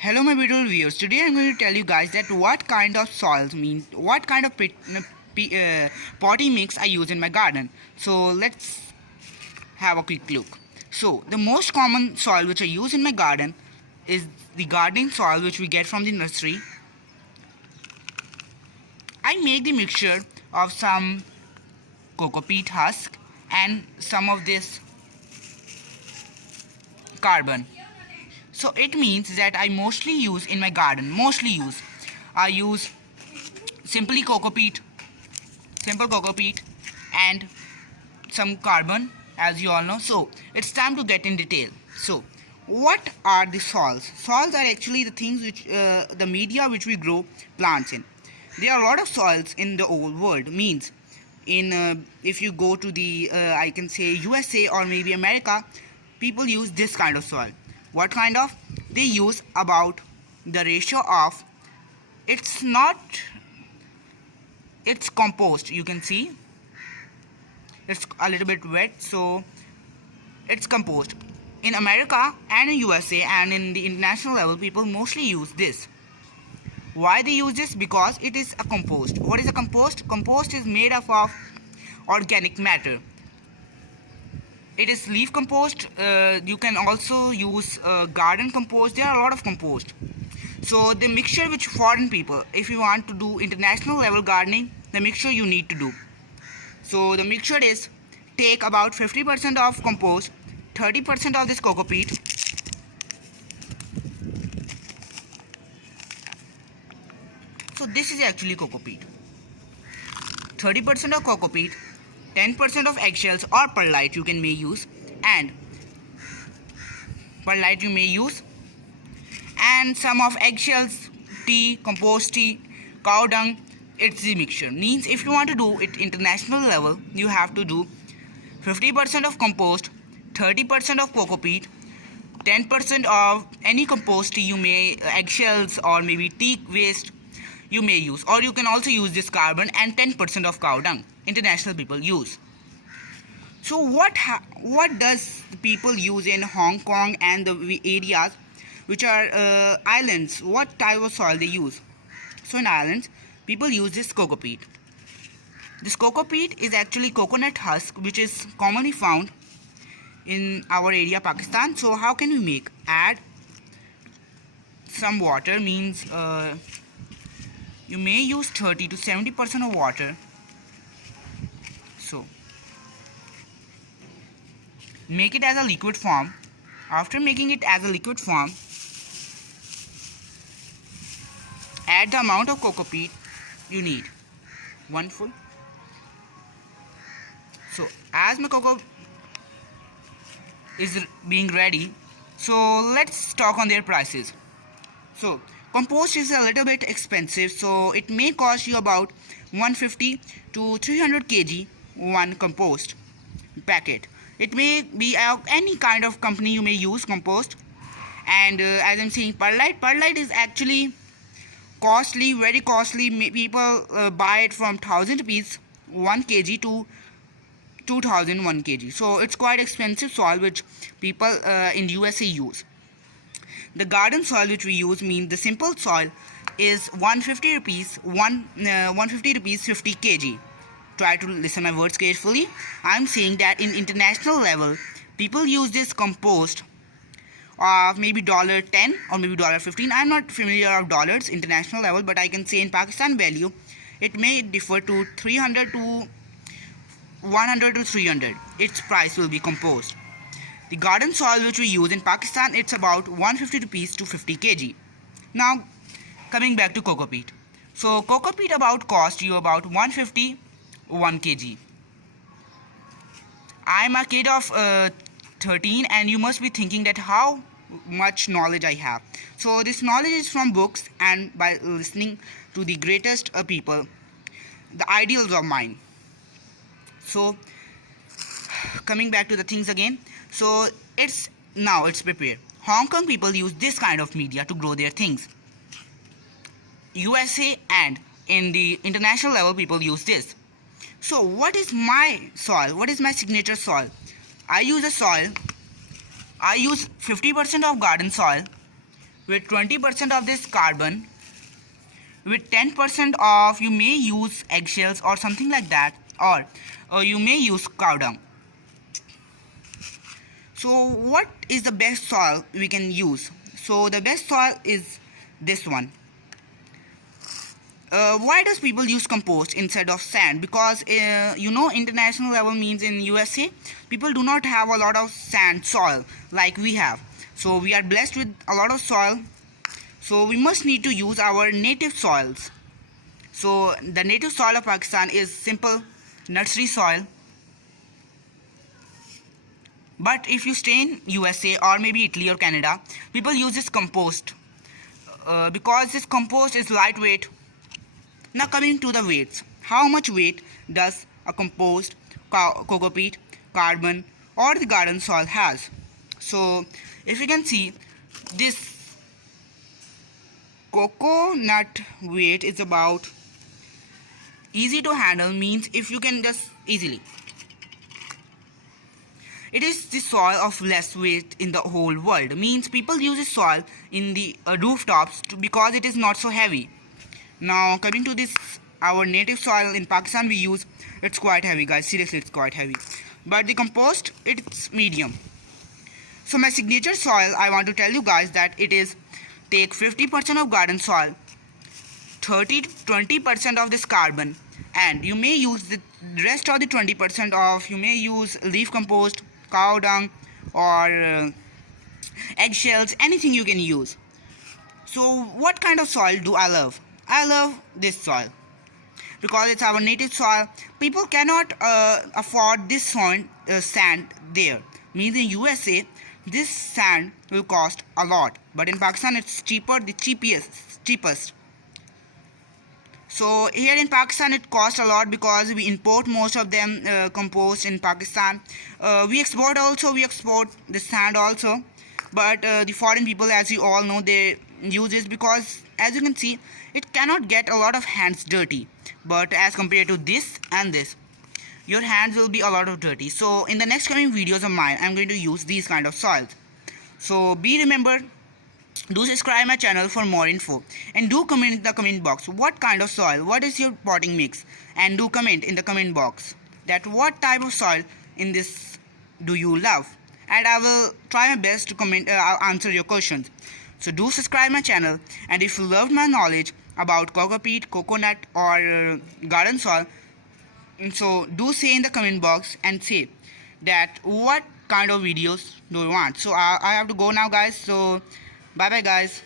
Hello my beautiful viewers. Today I'm going to tell you guys that what kind of soils mean what kind of potty mix I use in my garden. So let's have a quick look. So the most common soil which I use in my garden is the gardening soil which we get from the nursery. I make the mixture of some coco peat husk and some of this carbon. So it means that I mostly use in my garden, I use simply simple coco peat and some carbon, as you all know. So it's time to get in detail. So what are the soils? Soils are actually the things which the media which we grow plants in. There are a lot of soils in the whole world. Means in if you go to the I can say USA or maybe America, people use this kind of soil. What kind of? They use about the ratio of it's compost. You can see it's a little bit wet, so it's compost. In America and in USA and in the international level, people mostly use this. Why they use this? Because it is a compost. What is a compost? Compost is made up of organic matter. It is leaf compost. You can also use garden compost. There are a lot of compost. So the mixture which foreign people, if you want to do international level gardening, the mixture you need to do. So the mixture is take about 50% of compost, 30% of this coco peat, so this is actually coco peat, 30% of coco peat, 10% of eggshells or perlite you may use, and some of eggshells, tea, compost tea, cow dung. It's the mixture. Means if you want to do it international level, you have to do 50% of compost, 30% of coco peat, 10% of any compost tea eggshells or maybe tea waste you may use, or you can also use this carbon, and 10% of cow dung international people use. So what does the people use in Hong Kong and the areas which are islands? What type of soil they use? So in islands, people use this coco peat. This coco peat is actually coconut husk, which is commonly found in our area, Pakistan. So how can we make? Add some water, means you may use 30 to 70% of water. So make it as a liquid form. After making it as a liquid form, add the amount of coco peat you need, one full. So as my coco is being ready, so let's talk on their prices. So compost is a little bit expensive, so it may cost you about 150 to 300 kg one compost packet. It may be any kind of company you may use compost. And as I'm saying, perlite is actually costly, very costly. People buy it from 1000 rupees 1 kg to 2000 1 kg. So it's quite expensive soil which people in USA use. The garden soil which we use, means the simple soil, is 150 rupees 50 kg. Try to listen my words carefully. I'm saying that in international level, people use this compost of maybe $10 or maybe $15. I'm not familiar of dollars international level, but I can say in Pakistan value, it may differ to 300 to 100 to 300. Its price will be compost. The garden soil which we use in Pakistan, it's about 150 rupees to 50 kg. Now coming back to coco peat. So coco peat about cost you about 150 1 kg. I'm a kid of 13, and you must be thinking that how much knowledge I have. So this knowledge is from books and by listening to the greatest people, the ideals of mine. So coming back to the things again, so it's prepared. Hong Kong people use this kind of media to grow their things. USA and in the international level, people use this. So what is my soil? What is my signature soil? I use 50% of garden soil, with 20% of this carbon. With 10% of, you may use eggshells or something like that, or you may use cow dung. So what is the best soil we can use? So the best soil is this one. Why does people use compost instead of sand? Because international level means in USA people do not have a lot of sand soil like we have. So we are blessed with a lot of soil. So we must need to use our native soils. So the native soil of Pakistan is simple nursery soil. But if you stay in USA or maybe Italy or Canada, people use this compost because this compost is lightweight. Now coming to the weights. How much weight does a compost, coco peat, carbon or the garden soil has? So if you can see, this coconut weight is about easy to handle, means if you can just easily. It is the soil of less weight in the whole world, means people use this soil in the rooftops because it is not so heavy. Now coming to this, our native soil in Pakistan we use, it's quite heavy guys, seriously it's quite heavy. But the compost, it's medium. So my signature soil, I want to tell you guys that it is, take 50% of garden soil, 20% of this carbon, and you may use the rest of the 20% of, you may use leaf compost, cow dung or eggshells, anything you can use. So what kind of soil do I love? I love this soil because it's our native soil. People cannot afford this sand there. Means in USA this sand will cost a lot, but in Pakistan it's cheaper, the cheapest. So here in Pakistan it costs a lot because we import most of them compost in Pakistan. We export the sand also, but the foreign people, as you all know, they use this because as you can see it cannot get a lot of hands dirty, but as compared to this and this, your hands will be a lot of dirty. So in the next coming videos of mine I'm going to use these kind of soils. So remember, do subscribe my channel for more info, and do comment in the comment box what kind of soil, what is your potting mix, and do comment in the comment box that what type of soil in this do you love, and I will try my best to answer your questions. So do subscribe my channel, and if you loved my knowledge about coco peat, coconut or garden soil, so do say in the comment box and say that what kind of videos do you want. So I have to go now guys, so bye bye guys.